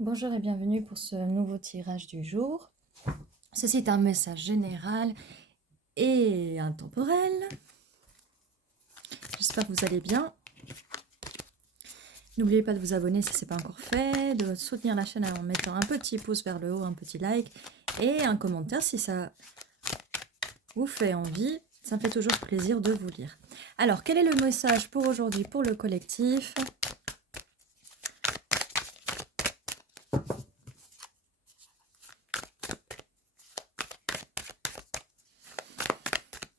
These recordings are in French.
Bonjour et bienvenue pour ce nouveau tirage du jour. Ceci est un message général et intemporel. J'espère que vous allez bien. N'oubliez pas de vous abonner si ce n'est pas encore fait, de soutenir la chaîne en mettant un petit pouce vers le haut, un petit like et un commentaire si ça vous fait envie. Ça me fait toujours plaisir de vous lire. Alors, quel est le message pour aujourd'hui pour le collectif ?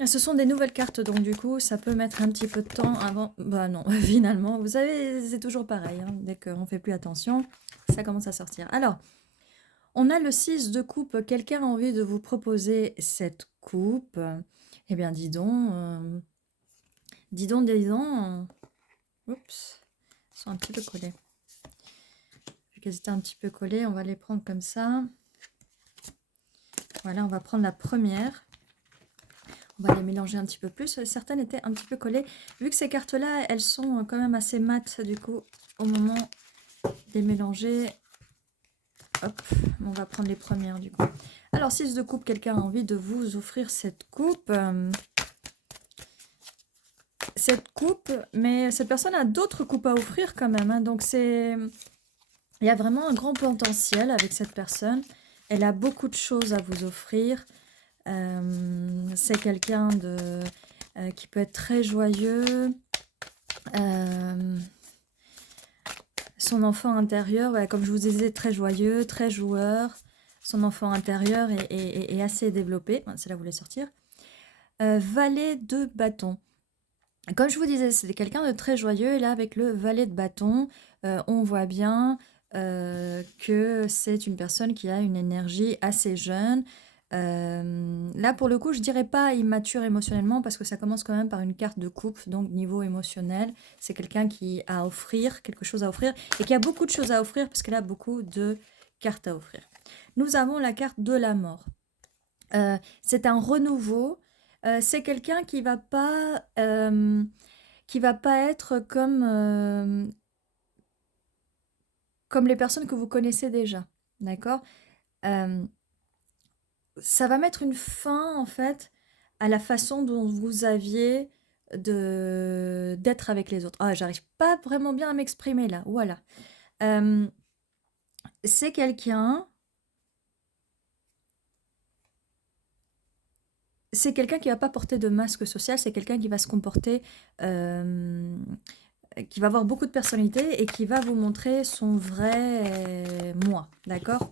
Ce sont des nouvelles cartes, donc du coup, ça peut mettre un petit peu de temps avant... Bah non, finalement, vous savez, c'est toujours pareil. Hein. Dès qu'on ne fait plus attention, ça commence à sortir. Alors, on a le 6 de coupe. Quelqu'un a envie de vous proposer cette coupe. Eh bien, dis donc... dis donc, dis donc... Oups, ils sont un petit peu collés. Vu qu'elles étaient un petit peu collées, on va les prendre comme ça. Voilà, on va prendre la première. On va les mélanger un petit peu plus. Certaines étaient un petit peu collées. Vu que ces cartes-là, elles sont quand même assez mates, du coup, au moment de les mélanger, hop, on va prendre les premières, du coup. Alors, 6 de coupe, quelqu'un a envie de vous offrir cette coupe. Mais cette personne a d'autres coupes à offrir quand même. Hein, donc, il y a vraiment un grand potentiel avec cette personne. Elle a beaucoup de choses à vous offrir. C'est quelqu'un qui peut être très joyeux. Son enfant intérieur, ouais, comme je vous disais, très joyeux, très joueur. Son enfant intérieur est assez développé. C'est là où vous voulez sortir. Valet de bâton. Comme je vous disais, c'est quelqu'un de très joyeux. Et là, avec le valet de bâton, on voit bien que c'est une personne qui a une énergie assez jeune. Là, pour le coup, je dirais pas immature émotionnellement parce que ça commence quand même par une carte de coupe, donc niveau émotionnel. C'est quelqu'un qui a à offrir, quelque chose à offrir et qui a beaucoup de choses à offrir parce qu'elle a beaucoup de cartes à offrir. Nous avons la carte de la mort. C'est un renouveau. C'est quelqu'un qui va pas être comme les personnes que vous connaissez déjà, d'accord. Ça va mettre une fin, en fait, à la façon dont vous aviez d'être avec les autres. Ah, j'arrive pas vraiment bien à m'exprimer là, voilà. C'est quelqu'un... C'est quelqu'un qui va pas porter de masque social, c'est quelqu'un qui va se comporter... qui va avoir beaucoup de personnalité et qui va vous montrer son vrai moi, d'accord.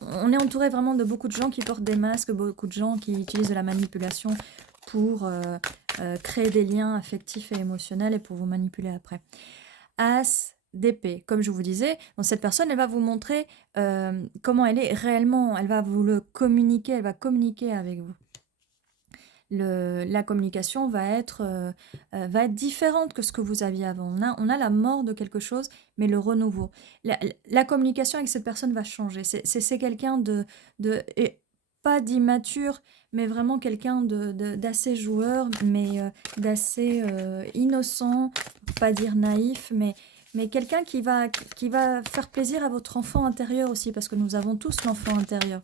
On est entouré vraiment de beaucoup de gens qui portent des masques, beaucoup de gens qui utilisent de la manipulation pour créer des liens affectifs et émotionnels et pour vous manipuler après. As d'épée, comme je vous disais, donc cette personne, elle va vous montrer comment elle est réellement, elle va vous le communiquer, elle va communiquer avec vous. La communication va être différente que ce que vous aviez avant. On a la mort de quelque chose, mais le renouveau. La communication avec cette personne va changer. C'est quelqu'un et pas d'immature, mais vraiment quelqu'un d'assez joueur, mais d'assez innocent, pas dire naïf, mais quelqu'un qui va faire plaisir à votre enfant intérieur aussi, parce que nous avons tous l'enfant intérieur.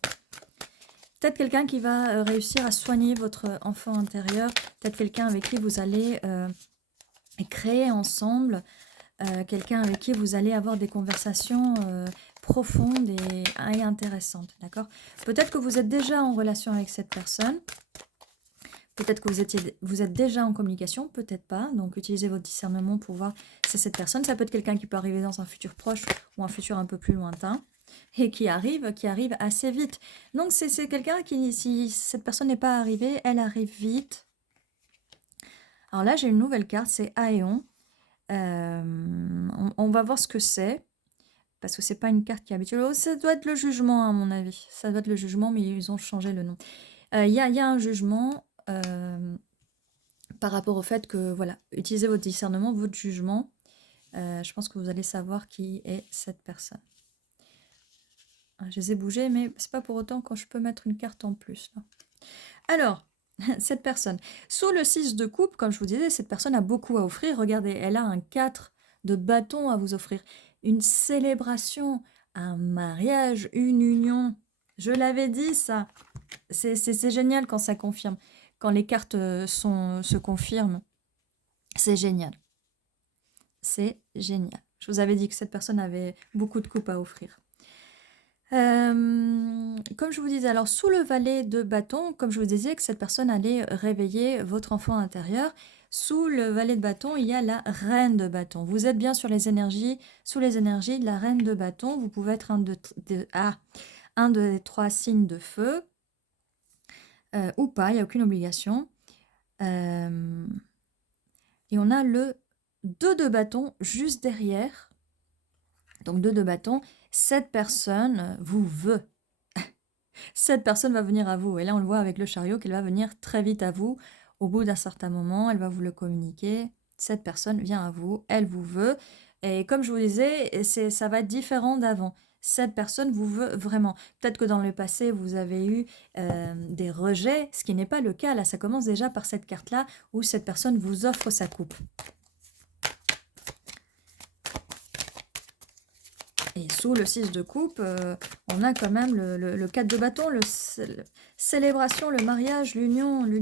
Peut-être quelqu'un qui va réussir à soigner votre enfant intérieur. Peut-être quelqu'un avec qui vous allez créer ensemble. Quelqu'un avec qui vous allez avoir des conversations profondes et intéressantes. D'accord. Peut-être que vous êtes déjà en relation avec cette personne. Peut-être que vous êtes déjà en communication, peut-être pas. Donc, utilisez votre discernement pour voir si c'est cette personne. Ça peut être quelqu'un qui peut arriver dans un futur proche ou un futur un peu plus lointain et qui arrive assez vite. Donc, c'est quelqu'un qui, si cette personne n'est pas arrivée, elle arrive vite. Alors là, j'ai une nouvelle carte, c'est Aeon. On va voir ce que c'est, parce que c'est pas une carte qui est habituelle. Oh, ça doit être le jugement, à mon avis. Ça doit être le jugement, mais ils ont changé le nom. Il y a un jugement par rapport au fait que, voilà, utilisez votre discernement, votre jugement. Je pense que vous allez savoir qui est cette personne. Je les ai bougés, mais c'est pas pour autant quand je peux mettre une carte en plus. Là. Alors, cette personne. Sous le 6 de coupe, comme je vous disais, cette personne a beaucoup à offrir. Regardez, elle a un 4 de bâton à vous offrir. une célébration, un mariage, une union. Je l'avais dit ça. C'est génial quand ça confirme. Quand les cartes se confirment, c'est génial. C'est génial. Je vous avais dit que cette personne avait beaucoup de coupes à offrir. Comme je vous disais, alors sous le valet de bâton, comme je vous disais que cette personne allait réveiller votre enfant intérieur, sous le valet de bâton, il y a la reine de bâton. Vous êtes bien sur les énergies, sous les énergies de la reine de bâton. Vous pouvez être un des 3 signes de feu, ou pas, il n'y a aucune obligation. Et on a le 2 de bâton juste derrière. Donc 2 de bâton, cette personne vous veut. Cette personne va venir à vous. Et là, on le voit avec le chariot qu'elle va venir très vite à vous. Au bout d'un certain moment, elle va vous le communiquer. Cette personne vient à vous, elle vous veut. Et comme je vous disais, ça va être différent d'avant. Cette personne vous veut vraiment. Peut-être que dans le passé, vous avez eu des rejets, ce qui n'est pas le cas. Là, ça commence déjà par cette carte-là où cette personne vous offre sa coupe. Et sous le 6 de coupe, on a quand même le 4 de bâton, célébration, le mariage, l'union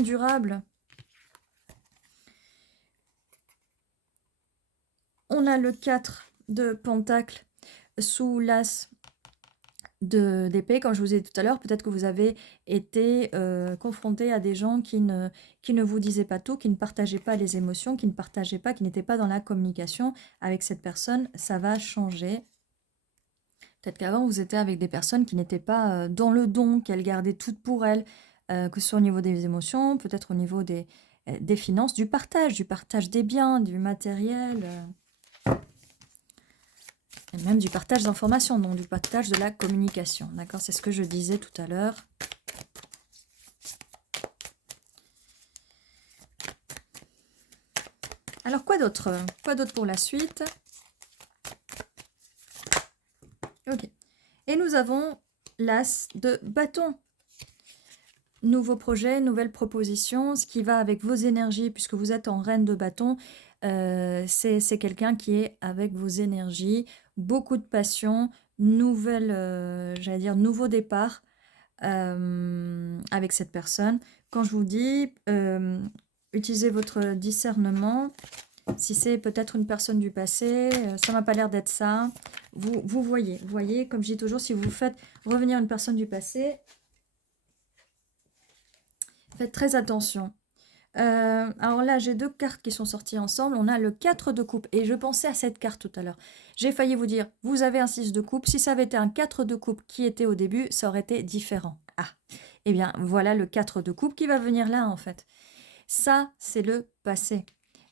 durable. On a le 4 de pentacle sous l'as d'épée. Comme je vous ai dit tout à l'heure, peut-être que vous avez été confronté à des gens qui ne vous disaient pas tout, qui ne partageaient pas les émotions, qui ne partageaient pas, qui n'étaient pas dans la communication avec cette personne. Ça va changer. Peut-être qu'avant, vous étiez avec des personnes qui n'étaient pas dans le don, qu'elles gardaient tout pour elles, que ce soit au niveau des émotions, peut-être au niveau des finances, du partage des biens, du matériel, et même du partage d'informations, donc du partage de la communication. D'accord? C'est ce que je disais tout à l'heure. Alors, quoi d'autre? Quoi d'autre pour la suite? Ok. Et nous avons l'as de bâton. Nouveau projet, nouvelle proposition, ce qui va avec vos énergies, puisque vous êtes en reine de bâton, c'est quelqu'un qui est avec vos énergies, beaucoup de passion, j'allais dire, nouveau départ avec cette personne. Quand je vous dis, utilisez votre discernement, si c'est peut-être une personne du passé, ça m'a pas l'air d'être ça. Vous voyez, comme je dis toujours, si vous faites revenir une personne du passé, faites très attention. Alors là, j'ai 2 cartes qui sont sorties ensemble. On a le 4 de coupe. Et je pensais à cette carte tout à l'heure. J'ai failli vous dire, vous avez un 6 de coupe. Si ça avait été un 4 de coupe qui était au début, ça aurait été différent. Ah, eh bien, voilà le 4 de coupe qui va venir là, en fait. Ça, c'est le passé.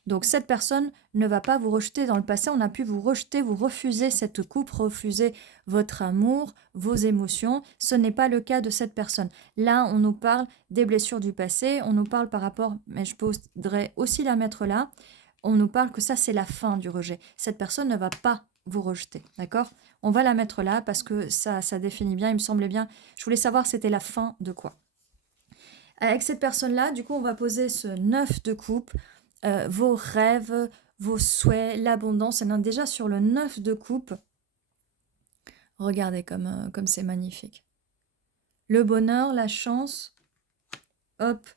Donc, cette personne ne va pas vous rejeter. Dans le passé, on a pu vous rejeter, vous refuser cette coupe, refuser votre amour, vos émotions. Ce n'est pas le cas de cette personne. Là, on nous parle des blessures du passé. On nous parle par rapport, mais je voudrais aussi la mettre là. On nous parle que ça, c'est la fin du rejet. Cette personne ne va pas vous rejeter, d'accord? On va la mettre là parce que ça définit bien, il me semblait bien. Je voulais savoir c'était la fin de quoi. Avec cette personne-là, du coup, on va poser ce 9 de coupe, vos rêves, vos souhaits, l'abondance. On est déjà sur le 9 de coupe. Regardez comme c'est magnifique. Le bonheur, la chance. Hop.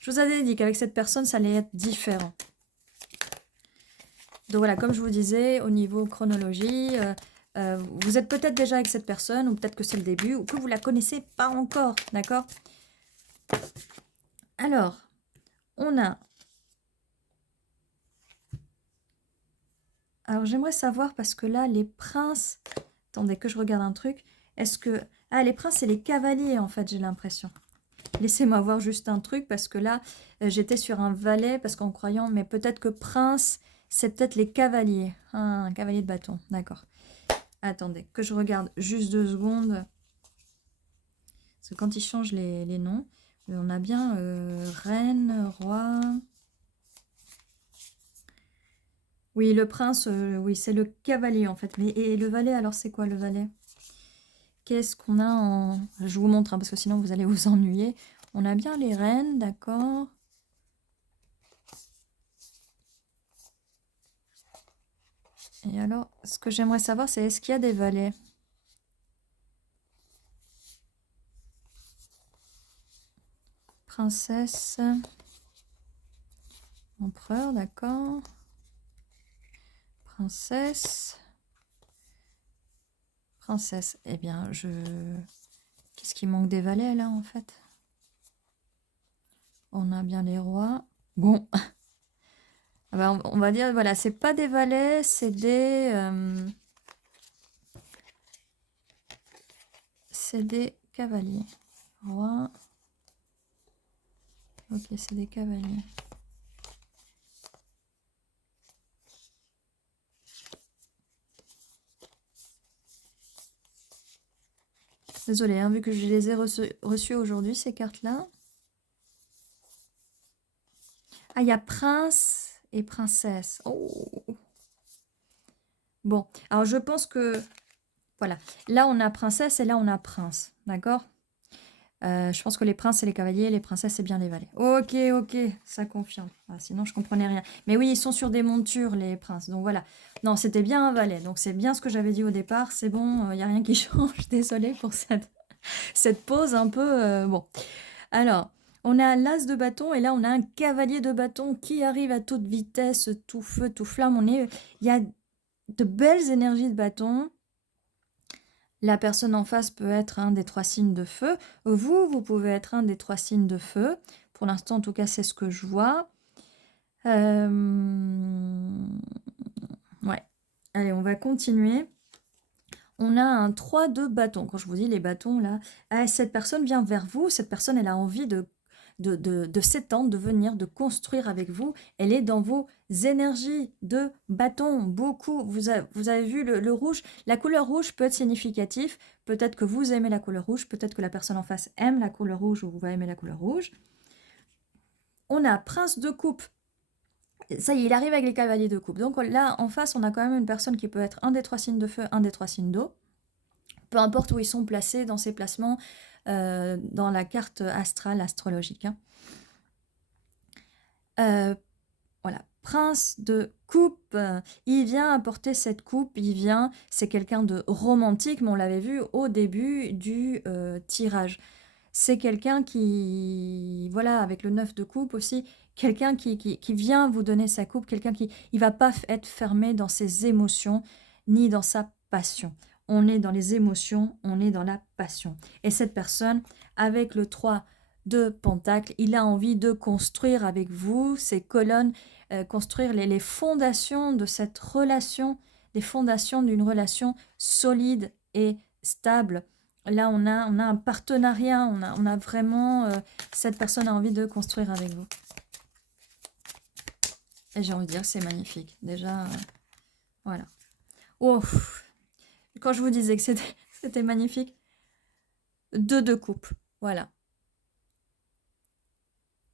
Je vous avais dit qu'avec cette personne, ça allait être différent. Donc voilà, comme je vous disais, au niveau chronologie, vous êtes peut-être déjà avec cette personne, ou peut-être que c'est le début, ou que vous la connaissez pas encore, d'accord? Alors, on a... Alors, j'aimerais savoir, parce que là, les princes... Attendez, que je regarde un truc. Est-ce que... Ah, les princes et les cavaliers, en fait, j'ai l'impression. Laissez-moi voir juste un truc, parce que là, j'étais sur un valet, parce qu'en croyant... Mais peut-être que prince, c'est peut-être les cavaliers. Ah, un cavalier de bâton, d'accord. Attendez, que je regarde juste 2 secondes. Parce que quand ils changent les noms, on a bien reine, roi... Oui, le prince, oui, c'est le cavalier en fait. Mais, et le valet, alors c'est quoi le valet? Qu'est-ce qu'on a en... Je vous montre, hein, parce que sinon vous allez vous ennuyer. On a bien les reines, d'accord. Et alors, ce que j'aimerais savoir, c'est est-ce qu'il y a des valets? Princesse. Empereur, d'accord. Princesse. Princesse. Eh bien, Qu'est-ce qui manque des valets, là, en fait? On a bien les rois. Bon. Ah bah, on va dire, voilà, c'est pas des valets, c'est des cavaliers. Roi. Ok, c'est des cavaliers. Désolée, hein, vu que je les ai reçues aujourd'hui, ces cartes-là. Ah, il y a prince et princesse. Oh. Bon, alors je pense que... Voilà. Là, on a princesse et là, on a prince. D'accord? Je pense que les princes, c'est les cavaliers, les princesses, c'est bien les valets. Ok, ok, ça confirme. Ah, sinon, je comprenais rien. Mais oui, ils sont sur des montures, les princes. Donc voilà. Non, c'était bien un valet. Donc c'est bien ce que j'avais dit au départ. C'est bon, il n'y a rien qui change. Désolée pour cette pause un peu... bon. Alors, on a l'as de bâton et là, on a un cavalier de bâton qui arrive à toute vitesse, tout feu, tout flamme. Il y a de belles énergies de bâton. La personne en face peut être un des 3 signes de feu. Vous pouvez être un des 3 signes de feu. Pour l'instant, en tout cas, c'est ce que je vois. Ouais. Allez, on va continuer. On a un 3 de bâton. Quand je vous dis les bâtons, là, cette personne vient vers vous. Cette personne, elle a envie de s'étendre, de venir, de construire avec vous. Elle est dans vos énergies de bâton, beaucoup. Vous avez vu le rouge. La couleur rouge peut être significatif. Peut-être que vous aimez la couleur rouge, peut-être que la personne en face aime la couleur rouge ou va aimer la couleur rouge. On a prince de coupe. Ça y est, il arrive avec les cavaliers de coupe. Donc là, en face, on a quand même une personne qui peut être un des 3 signes de feu, un des 3 signes d'eau. Peu importe où ils sont placés dans ces placements, dans la carte astrale, astrologique. Hein. Voilà, prince de coupe, il vient apporter cette coupe, c'est quelqu'un de romantique, mais on l'avait vu au début du tirage. C'est quelqu'un qui, voilà, avec le 9 de coupe aussi, quelqu'un qui vient vous donner sa coupe, quelqu'un qui ne va pas être fermé dans ses émotions, ni dans sa passion. On est dans les émotions, on est dans la passion. Et cette personne, avec le 3 de Pentacle, il a envie de construire avec vous ces colonnes, construire les fondations de cette relation, les fondations d'une relation solide et stable. Là, on a un partenariat, on a vraiment... cette personne a envie de construire avec vous. Et j'ai envie de dire que c'est magnifique. Déjà, voilà. Oh, quand je vous disais que c'était magnifique, 2 de coupe, voilà.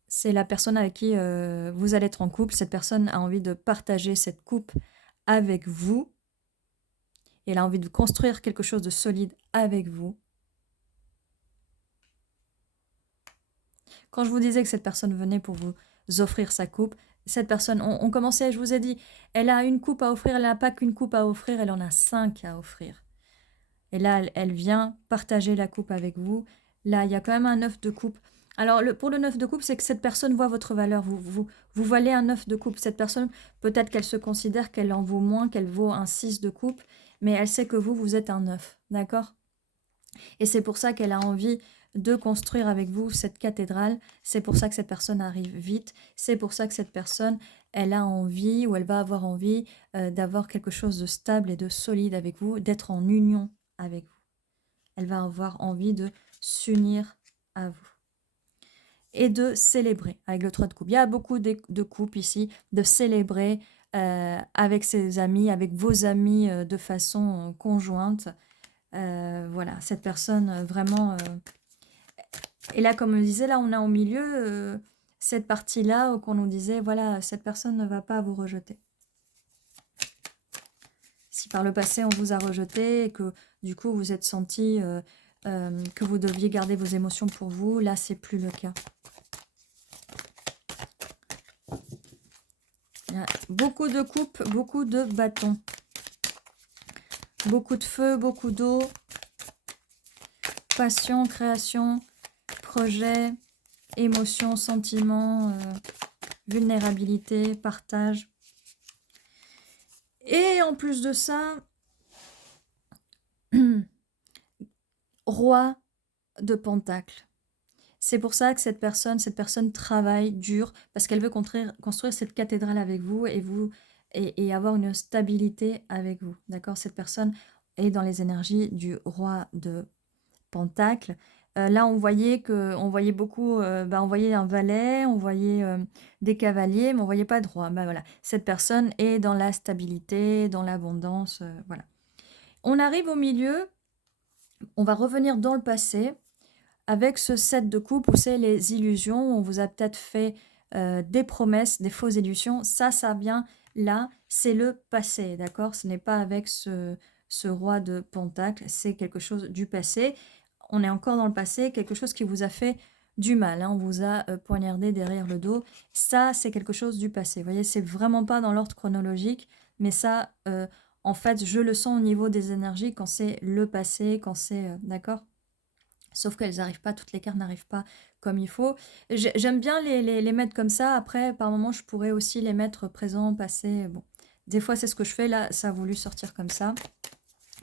C'est la personne avec qui vous allez être en couple. Cette personne a envie de partager cette coupe avec vous. Et elle a envie de construire quelque chose de solide avec vous. Quand je vous disais que cette personne venait pour vous offrir sa coupe, cette personne, on commençait, je vous ai dit, elle a une coupe à offrir, elle n'a pas qu'une coupe à offrir, elle en a 5 à offrir. Et là, elle vient partager la coupe avec vous. Là, il y a quand même un 9 de coupe. Alors, pour le 9 de coupe, c'est que cette personne voit votre valeur. Vous valez un 9 de coupe. Cette personne, peut-être qu'elle se considère qu'elle en vaut moins, qu'elle vaut un 6 de coupe, mais elle sait que vous êtes un 9. D'accord? Et c'est pour ça qu'elle a envie de construire avec vous cette cathédrale. C'est pour ça que cette personne arrive vite. C'est pour ça que cette personne, elle a envie ou elle va avoir envie d'avoir quelque chose de stable et de solide avec vous, d'être en union avec vous. Elle va avoir envie de s'unir à vous et de célébrer avec le 3 de coupe. Il y a beaucoup de coupes ici, de célébrer avec ses amis, avec vos amis de façon conjointe. Voilà, cette personne vraiment... Et là, comme on le disait, là, on a au milieu cette partie-là où on nous disait, voilà, cette personne ne va pas vous rejeter. Si par le passé, on vous a rejeté et que, du coup, vous êtes senti que vous deviez garder vos émotions pour vous, là, c'est plus le cas. Il y a beaucoup de coupes, beaucoup de bâtons. Beaucoup de feu, beaucoup d'eau. Passion, création, projet, émotion, sentiment, vulnérabilité, partage. Et en plus de ça, roi de Pentacle. C'est pour ça que cette personne travaille dur, parce qu'elle veut construire cette cathédrale avec vous et avoir une stabilité avec vous. D'accord? Cette personne est dans les énergies du roi de Pentacle. Là, on voyait beaucoup, on voyait un valet, on voyait des cavaliers, mais on voyait pas de roi. Voilà. Cette personne est dans la stabilité, dans l'abondance. Voilà. On arrive au milieu, on va revenir dans le passé. Avec ce 7 de coupe où c'est les illusions, on vous a peut-être fait des promesses, des fausses illusions. Ça vient là, c'est le passé, d'accord? Ce n'est pas avec ce roi de Pentacle, c'est quelque chose du passé. On est encore dans le passé, quelque chose qui vous a fait du mal, hein. On vous a poignardé derrière le dos. Ça, c'est quelque chose du passé. Vous voyez, c'est vraiment pas dans l'ordre chronologique, mais ça, en fait, je le sens au niveau des énergies quand c'est le passé, quand c'est... d'accord? Sauf qu'elles n'arrivent pas, toutes les cartes n'arrivent pas comme il faut. J'aime bien les mettre comme ça. Après, par moment, je pourrais aussi les mettre présent, passé. Bon, des fois, c'est ce que je fais. Là, ça a voulu sortir comme ça.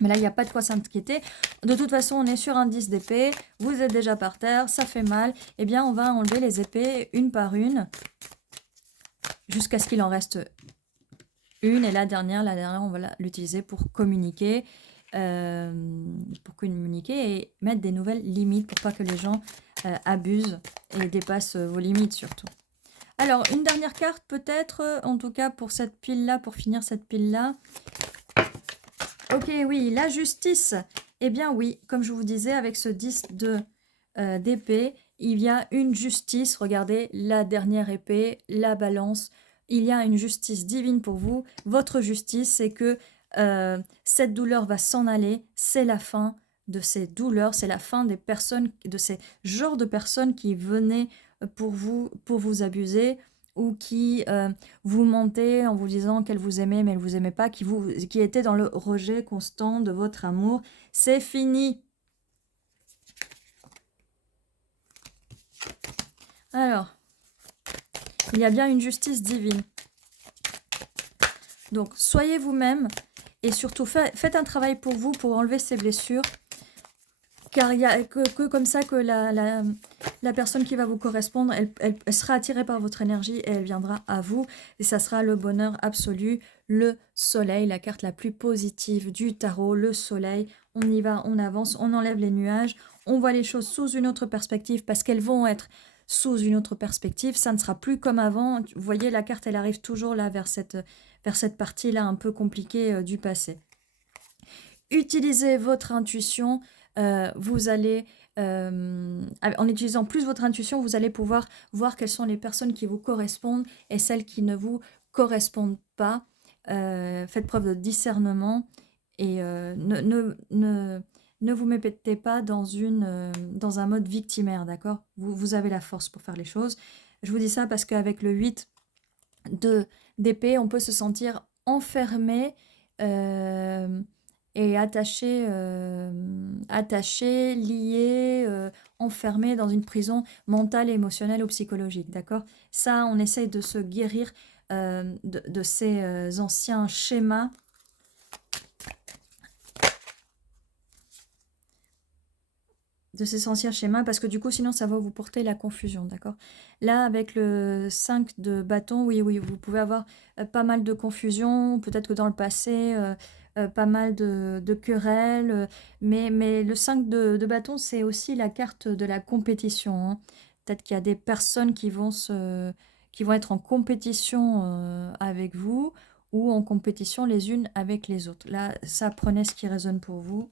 Mais là, il n'y a pas de quoi s'inquiéter. De toute façon, on est sur un 10 d'épée. Vous êtes déjà par terre, ça fait mal. Eh bien, on va enlever les épées une par une jusqu'à ce qu'il en reste une. Et la dernière, on va l'utiliser pour communiquer. Et mettre des nouvelles limites pour pas que les gens abusent et dépassent vos limites surtout. Alors, une dernière carte peut-être, en tout cas pour cette pile-là, pour finir cette pile-là. Ok, oui, la justice. Eh bien oui, comme je vous disais, avec ce 10 d'épée, il y a une justice. Regardez, la dernière épée, la balance. Il y a une justice divine pour vous. Votre justice, c'est que cette douleur va s'en aller. C'est la fin de ces douleurs. C'est la fin des personnes, de ces genres de personnes qui venaient pour vous abuser ou qui vous mentaient en vous disant qu'elle vous aimait mais elle vous aimait pas, qui était dans le rejet constant de votre amour. C'est fini. Alors, il y a bien une justice divine. Donc, soyez vous-même et surtout faites un travail pour vous, pour enlever ces blessures. Car il n'y a que comme ça que la personne qui va vous correspondre, elle sera attirée par votre énergie et elle viendra à vous. Et ça sera le bonheur absolu, le soleil, la carte la plus positive du tarot, le soleil. On y va, on avance, on enlève les nuages, on voit les choses sous une autre perspective parce qu'elles vont être sous une autre perspective. Ça ne sera plus comme avant. Vous voyez, la carte, elle arrive toujours là vers cette partie-là un peu compliquée du passé. Utilisez votre intuition. Vous allez, en utilisant plus votre intuition, vous allez pouvoir voir quelles sont les personnes qui vous correspondent et celles qui ne vous correspondent pas. Faites preuve de discernement et ne vous mettez pas dans un mode victimaire, d'accord? Vous avez la force pour faire les choses. Je vous dis ça parce qu'avec le 8 d'épée, on peut se sentir enfermé et attaché, lié, enfermé dans une prison mentale, émotionnelle ou psychologique, d'accord? Ça, on essaye de se guérir de ces anciens schémas. Parce que du coup, sinon, ça va vous porter la confusion, d'accord? Là, avec le 5 de bâton, oui, vous pouvez avoir pas mal de confusion, peut-être que dans le passé, pas mal de querelles, mais le 5 de bâton, c'est aussi la carte de la compétition, hein. Peut-être qu'il y a des personnes qui vont être en compétition avec vous ou en compétition les unes avec les autres. Là, ça, prenez ce qui résonne pour vous.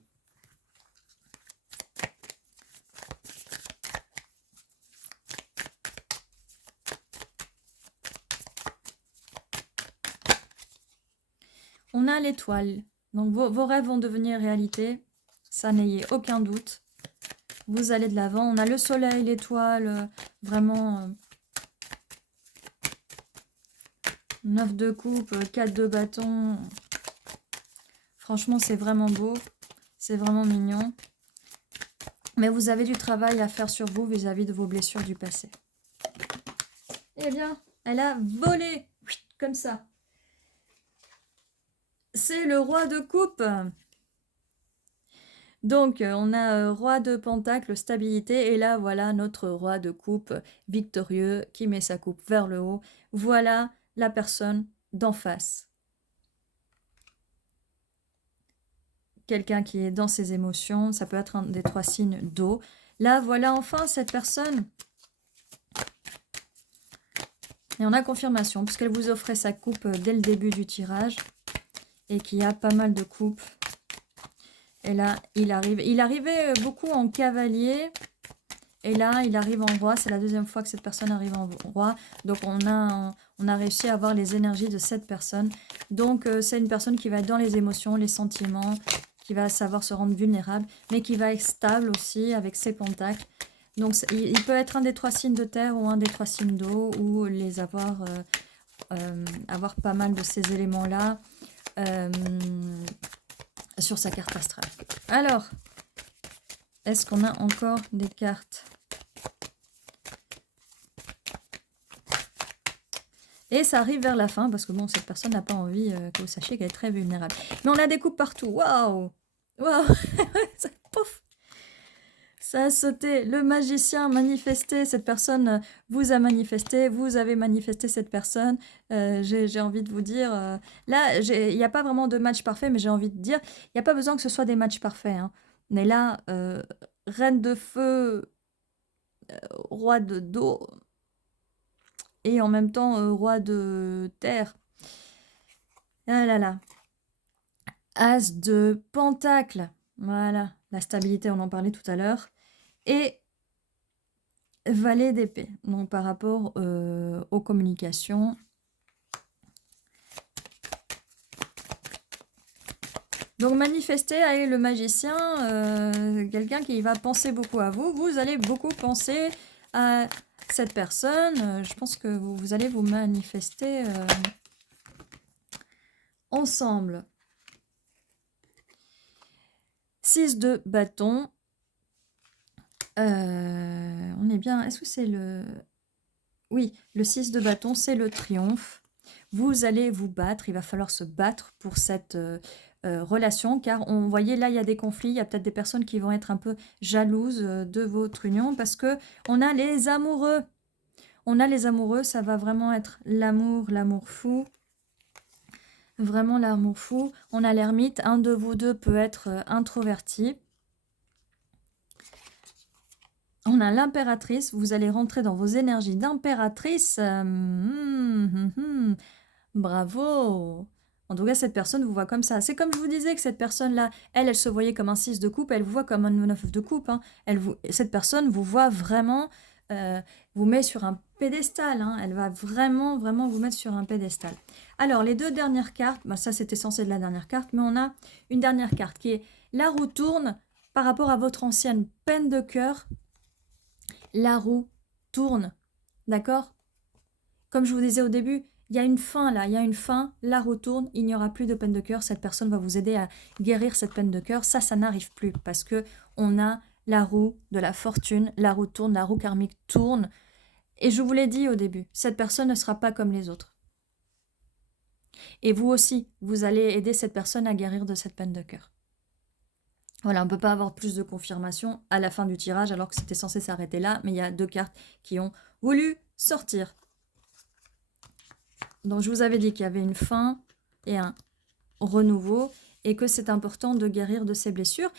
On a l'étoile. Donc vos rêves vont devenir réalité. Ça, n'ayez aucun doute. Vous allez de l'avant. On a le soleil, l'étoile, vraiment 9 de coupe, 4 de bâton. Franchement, c'est vraiment beau. C'est vraiment mignon. Mais vous avez du travail à faire sur vous vis-à-vis de vos blessures du passé. Eh bien, elle a volé. Comme ça. C'est le roi de coupe. Donc, on a roi de pentacle, stabilité. Et là, voilà notre roi de coupe victorieux qui met sa coupe vers le haut. Voilà la personne d'en face. Quelqu'un qui est dans ses émotions. Ça peut être un des 3 signes d'eau. Là, voilà enfin cette personne. Et on a confirmation, puisqu'elle vous offrait sa coupe dès le début du tirage. Et qu'il y a pas mal de coupes. Et là, il arrive. Il arrivait beaucoup en cavalier. Et là, il arrive en roi. C'est la deuxième fois que cette personne arrive en roi. Donc, on a réussi à avoir les énergies de cette personne. Donc, c'est une personne qui va être dans les émotions, les sentiments, qui va savoir se rendre vulnérable, mais qui va être stable aussi avec ses pentacles. Donc, il peut être un des 3 signes de terre ou un des 3 signes d'eau, ou les avoir pas mal de ces éléments-là sur sa carte astrale. Alors, est-ce qu'on a encore des cartes ? Et ça arrive vers la fin, parce que bon, cette personne n'a pas envie que vous sachiez qu'elle est très vulnérable. Mais on a des coupes partout. Waouh! Waouh! Pouf! Ça a sauté. Le magicien manifesté. Cette personne vous a manifesté. Vous avez manifesté cette personne. J'ai envie de vous dire... là, il n'y a pas vraiment de match parfait, mais j'ai envie de dire... Il n'y a pas besoin que ce soit des matchs parfaits. Hein. Mais là, reine de feu, roi de dos... Et en même temps, roi de terre. Ah là là. As de pentacle. Voilà. La stabilité, on en parlait tout à l'heure. Et valet d'épée. Donc, par rapport aux communications. Donc, manifester avec le magicien, quelqu'un qui va penser beaucoup à vous. Vous allez beaucoup penser à cette personne. Je pense que vous allez vous manifester ensemble. 6 de bâton. On est bien. Est-ce que c'est le... Oui, le 6 de bâton, c'est le triomphe. Vous allez vous battre. Il va falloir se battre pour cette relation. Car, on voyait, là, il y a des conflits. Il y a peut-être des personnes qui vont être un peu jalouses de votre union. Parce que on a les amoureux. On a les amoureux. Ça va vraiment être l'amour fou. Vraiment l'amour fou. On a l'ermite. Un de vous deux peut être introverti. On a l'impératrice, vous allez rentrer dans vos énergies d'impératrice. Bravo. En tout cas, cette personne vous voit comme ça. C'est comme je vous disais que cette personne-là, elle se voyait comme un 6 de coupe, elle vous voit comme un 9 de coupe. Hein. Cette personne vous voit vraiment, vous met sur un pédestal. Hein. Elle va vraiment, vraiment vous mettre sur un pédestal. Alors, les 2 dernières cartes, bah, ça c'était censé être la dernière carte, mais on a une dernière carte qui est la roue tourne par rapport à votre ancienne peine de cœur. La roue tourne, d'accord? Comme je vous disais au début, il y a une fin là, il y a une fin, la roue tourne, il n'y aura plus de peine de cœur, cette personne va vous aider à guérir cette peine de cœur, ça n'arrive plus, parce que on a la roue de la fortune, la roue tourne, la roue karmique tourne, et je vous l'ai dit au début, cette personne ne sera pas comme les autres. Et vous aussi, vous allez aider cette personne à guérir de cette peine de cœur. Voilà, on ne peut pas avoir plus de confirmation à la fin du tirage alors que c'était censé s'arrêter là, mais il y a 2 cartes qui ont voulu sortir. Donc je vous avais dit qu'il y avait une fin et un renouveau et que c'est important de guérir de ces blessures.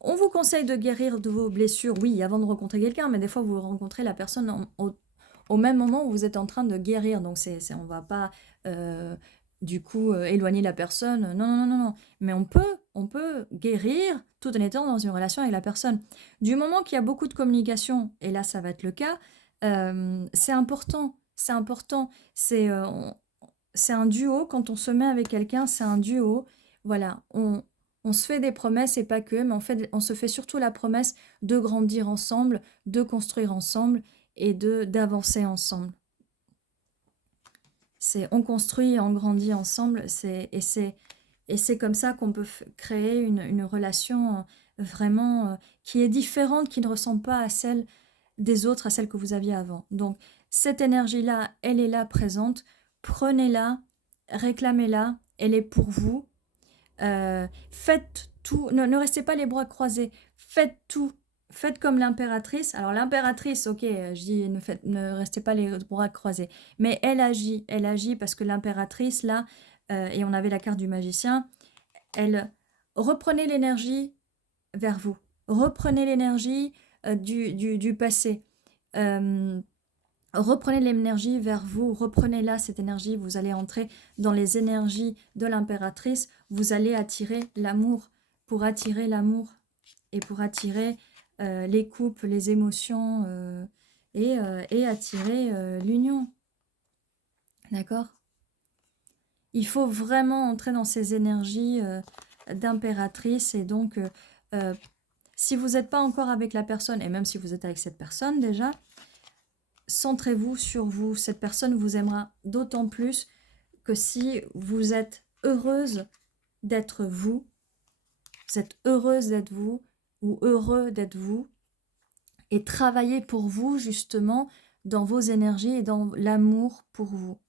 On vous conseille de guérir de vos blessures, oui, avant de rencontrer quelqu'un, mais des fois vous rencontrez la personne au même moment où vous êtes en train de guérir. Donc on ne va pas du coup éloigner la personne. Non. Mais on peut guérir tout en étant dans une relation avec la personne. Du moment qu'il y a beaucoup de communication, et là ça va être le cas, c'est important. C'est important. C'est un duo. Quand on se met avec quelqu'un, c'est un duo. Voilà, on se fait des promesses et pas que, mais on se fait surtout la promesse de grandir ensemble, de construire ensemble et d'avancer ensemble. On construit et on grandit ensemble, et Et c'est comme ça qu'on peut créer une relation vraiment qui est différente, qui ne ressemble pas à celle des autres, à celle que vous aviez avant. Donc, cette énergie-là, elle est là présente. Prenez-la, réclamez-la, elle est pour vous. Faites tout, ne restez pas les bras croisés, faites tout. Faites comme l'impératrice. Alors l'impératrice, ok, je dis ne restez pas les bras croisés. Mais elle agit parce que l'impératrice, là, et on avait la carte du magicien, elle reprenez l'énergie vers vous. Reprenez l'énergie du passé. Reprenez l'énergie vers vous, reprenez-la, cette énergie, vous allez entrer dans les énergies de l'impératrice, vous allez attirer l'amour, pour attirer l'amour et pour attirer les couples, les émotions et attirer l'union. D'accord? Il faut vraiment entrer dans ces énergies d'impératrice et donc si vous n'êtes pas encore avec la personne, et même si vous êtes avec cette personne déjà, centrez-vous sur vous. Cette personne vous aimera d'autant plus que si vous êtes heureuse d'être vous, vous êtes heureuse d'être vous ou heureux d'être vous, et travaillez pour vous justement dans vos énergies et dans l'amour pour vous.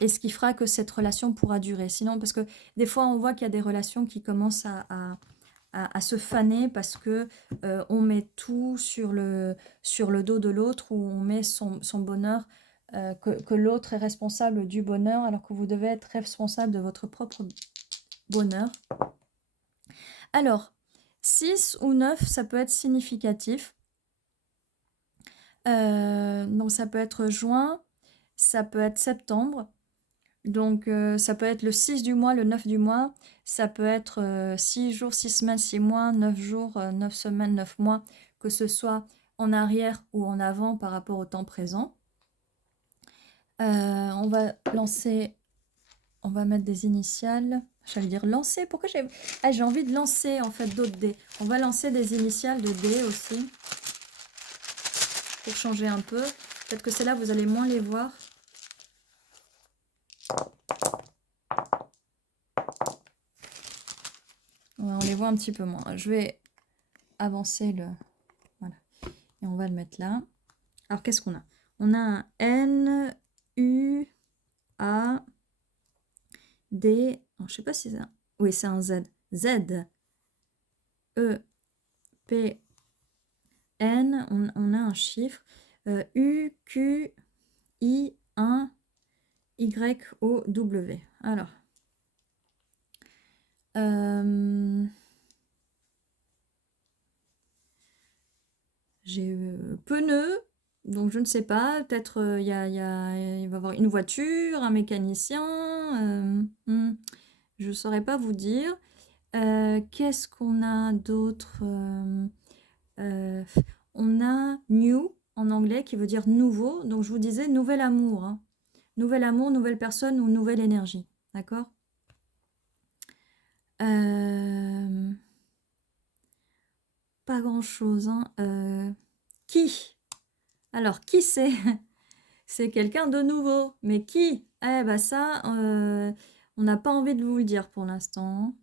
Et ce qui fera que cette relation pourra durer. Sinon, parce que des fois, on voit qu'il y a des relations qui commencent à se faner parce que on met tout sur le dos de l'autre, ou on met son bonheur, que l'autre est responsable du bonheur, alors que vous devez être responsable de votre propre bonheur. Alors, 6 ou 9, ça peut être significatif. Donc ça peut être juin, ça peut être septembre. Donc, ça peut être le 6 du mois, le 9 du mois. Ça peut être 6 jours, 6 semaines, 6 mois, 9 jours, 9 semaines, 9 mois. Que ce soit en arrière ou en avant par rapport au temps présent. On va lancer... On va mettre des initiales. J'allais dire lancer. Pourquoi j'ai envie de lancer en fait d'autres dés. On va lancer des initiales de dés aussi. Pour changer un peu. Peut-être que celles-là, vous allez moins les voir. On les voit un petit peu moins. Je vais avancer le... Voilà. Et on va le mettre là. Alors, qu'est-ce qu'on a? On a un N, U, A, D... Non, je ne sais pas si c'est un... Oui, c'est un Z. Z, E, P, N. On a un chiffre. U, Q, I, 1, Y, O, W. Alors... j'ai pneu, donc je ne sais pas, peut-être il va y avoir une voiture, un mécanicien, je ne saurais pas vous dire. Qu'est-ce qu'on a d'autre? On a new en anglais qui veut dire nouveau, donc je vous disais nouvel amour, hein. Nouvel amour, nouvelle personne ou nouvelle énergie, d'accord? Pas grand-chose, hein. Qui? Alors, qui c'est? C'est quelqu'un de nouveau. Mais qui? Eh ben ça, on n'a pas envie de vous le dire pour l'instant.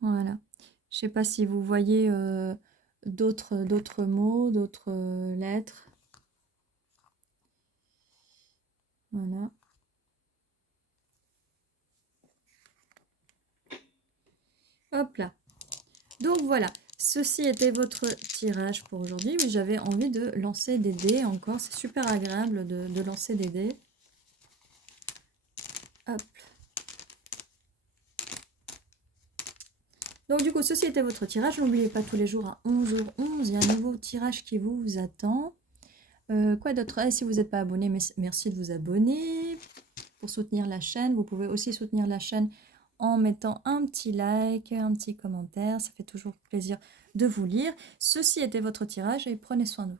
Voilà. Je sais pas si vous voyez d'autres mots, d'autres lettres. Voilà. Hop là. Donc voilà. Ceci était votre tirage pour aujourd'hui. Mais j'avais envie de lancer des dés encore. C'est super agréable de lancer des dés. Hop. Donc du coup, ceci était votre tirage. N'oubliez pas, tous les jours à 11h11, il y a un nouveau tirage qui vous attend. Quoi d'autre? Si vous n'êtes pas abonné, merci de vous abonner pour soutenir la chaîne. Vous pouvez aussi soutenir la chaîne en mettant un petit like, un petit commentaire. Ça fait toujours plaisir de vous lire. Ceci était votre tirage et prenez soin de vous.